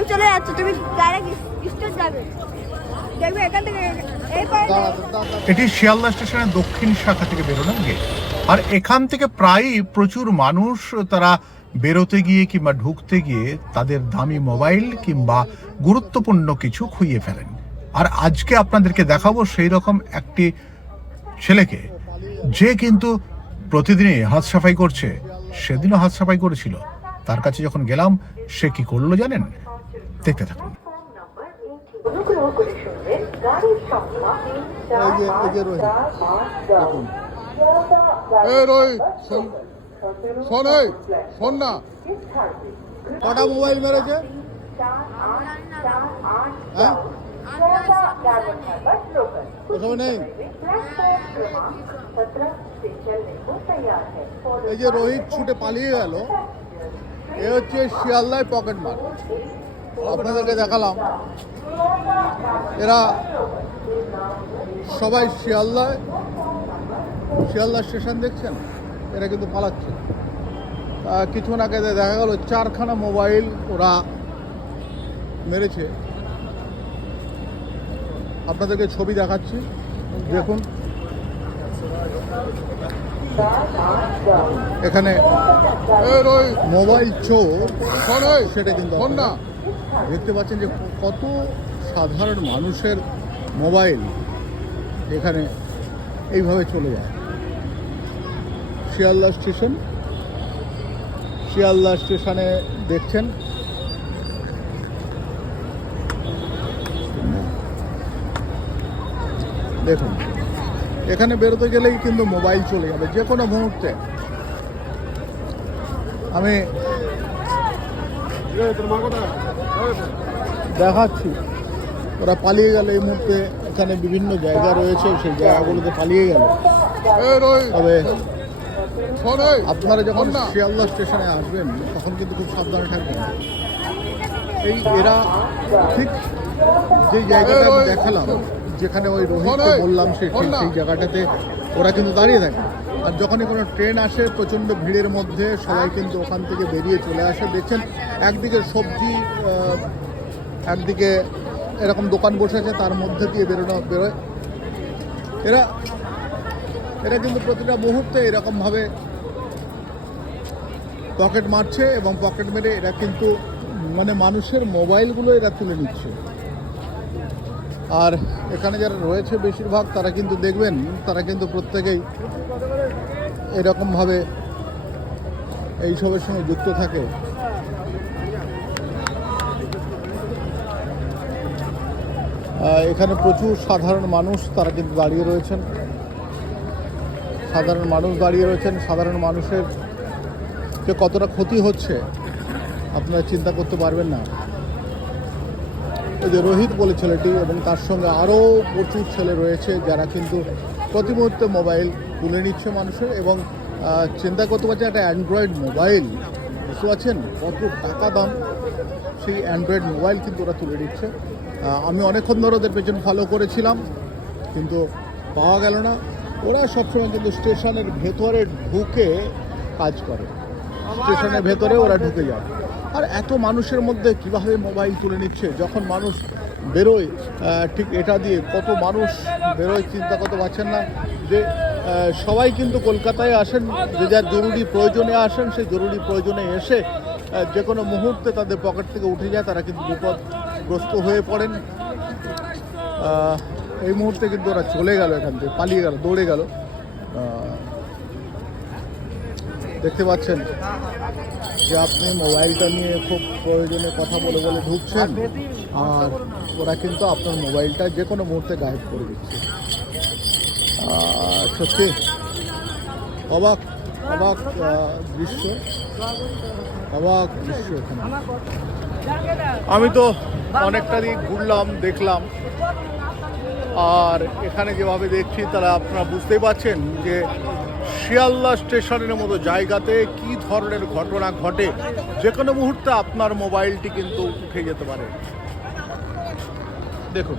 আমি চলে যাচ্ছি, তুমি ডাইরেক্ট স্টেজ যাবে, দেখবে এখান থেকে এই এটি শিয়ালদা স্টেশনের দক্ষিণ শাখা থেকে বেরোনো গেট। আর এখান থেকে প্রায়ই প্রচুর মানুষ তারা বেরোতে গিয়ে কিংবা ঢুকতে গিয়ে তাদের দামি মোবাইল কিংবা গুরুত্বপূর্ণ কিছু খুইয়ে ফেলেন। আর আজকে আপনাদেরকে দেখাবো সেই রকম একটি ছেলেকে, যে কিন্তু প্রতিদিনই হাত সাফাই করছে, সেদিনও হাত সাফাই করেছিল। তার কাছে যখন গেলাম, সে কি করলো জানেন? দেখতে থাকুন। শোন না, কটা মোবাইল মেরেছে? হ্যাঁ, ওসব নেই। এই যে রোহিত ছুটে পালিয়ে গেল, এ হচ্ছে শিয়ালদায় পকেট মার। আপনাদেরকে দেখালাম, এরা সবাই শিয়ালদা স্টেশন দেখছেন, এরা কিন্তু পালাচ্ছে। কিছুক্ষণ আগে দেখা গেল 4খানা মোবাইল ওরা মেরেছে। আপনাদেরকে ছবি দেখাচ্ছি, দেখুন। এখানে মোবাইল চোর, সেটা কিন্তু দেখতে পাচ্ছেন যে কত সাধারণ মানুষের মোবাইল এখানে এইভাবে চলে যায়। শিয়ালদা স্টেশনে দেখছেন, দেখুন এখানে বেরোতে গেলেই কিন্তু মোবাইল চলে যাবে যে কোনো মুহূর্তে। আমি দেখাচ্ছি, ওরা পালিয়ে গেল এই মুহূর্তে। এখানে বিভিন্ন জায়গা রয়েছে, সেই জায়গাগুলোতে পালিয়ে গেল। তবে আপনারা যখন শিয়ালদা স্টেশনে আসবেন, তখন কিন্তু খুব সাবধানে থাকবেন। এরা ঠিক যে জায়গাটা আমি দেখালাম, যেখানে ওই রোহিতকে বললাম, সেই জায়গাটাতে ওরা কিন্তু দাঁড়িয়ে থাকে। আর যখনই কোনো ট্রেন আসে, প্রচণ্ড ভিড়ের মধ্যে সবাই কিন্তু ওখান থেকে বেরিয়ে চলে আসে। দেখছেন একদিকে সবজি, একদিকে এরকম দোকান বসেছে, তার মধ্যে দিয়ে বেরোয়। এরা কিন্তু প্রতিটা মুহূর্তে এরকমভাবে পকেট মারছে, এবং পকেট মেরে এরা কিন্তু মানে মানুষের মোবাইলগুলো এরা তুলে নিচ্ছে। আর এখানে যারা রয়েছে বেশিরভাগ, তারা কিন্তু দেখবেন, তারা কিন্তু প্রত্যেকেই এরকমভাবে এইসবের সঙ্গে যুক্ত থাকে। এখানে প্রচুর সাধারণ মানুষ, তারা কিন্তু দাঁড়িয়ে রয়েছেন। সাধারণ মানুষের যে কতটা ক্ষতি হচ্ছে আপনারা চিন্তা করতে পারবেন না। এই যে রোহিত বলে ছেলেটি, এবং তার সঙ্গে আরও প্রচুর ছেলে রয়েছে, যারা কিন্তু প্রতি মুহূর্তে মোবাইল তুলে নিচ্ছে মানুষের। এবং চিন্তা করতে পারছেন, একটা অ্যান্ড্রয়েড মোবাইল, বুঝতে পারছেন কত টাকা দাম, সেই অ্যান্ড্রয়েড মোবাইল কিন্তু ওরা তুলে নিচ্ছে। আমি অনেকক্ষণ ধরে ওদের পেছন ফলো করেছিলাম, কিন্তু পাওয়া গেল না। ওরা সবসময় কিন্তু স্টেশনের ভেতরে ঢুকে কাজ করে, স্টেশনের ভেতরে ওরা ঢুকে যায়। আর এত মানুষের মধ্যে কীভাবে মোবাইল তুলে নিচ্ছে? যখন মানুষ বেরোয়, ঠিক এটা দিয়ে কত মানুষ বেরোয়, চিন্তা করতে পারছেন না যে সবাই কিন্তু কলকাতায় আসেন, যে যার জরুরি প্রয়োজনে আসেন, সেই জরুরি প্রয়োজনে এসে যে কোনো মুহূর্তে তাদের পকেট থেকে উঠে যায়, তারা কিন্তু বিপদগ্রস্ত হয়ে পড়েন। এই মুহূর্তে কিন্তু ওরা চলে গেল, এখান থেকে পালিয়ে গেল, দৌড়ে গেল। দেখতে পাচ্ছেন যে আপনি মোবাইলটা নিয়ে খুব প্রয়োজনে কথা বলে ঢুকছেন, আর ওরা কিন্তু আপনার মোবাইলটা যে কোনো মুহূর্তে গায়েব করে দিচ্ছে। সত্যি অবাক দৃশ্য এখানে। আমি তো অনেকটা দিক ঘুরলাম, দেখলাম। আর এখানে যেভাবে দেখছি, তারা আপনারা বুঝতেই পারছেন যে শিয়ালদা স্টেশনের মতো জায়গাতে কি ধরনের ঘটনা ঘটে। যে কোনো মুহূর্তে আপনার মোবাইলটি কিন্তু উঠে যেতে পারে। দেখুন।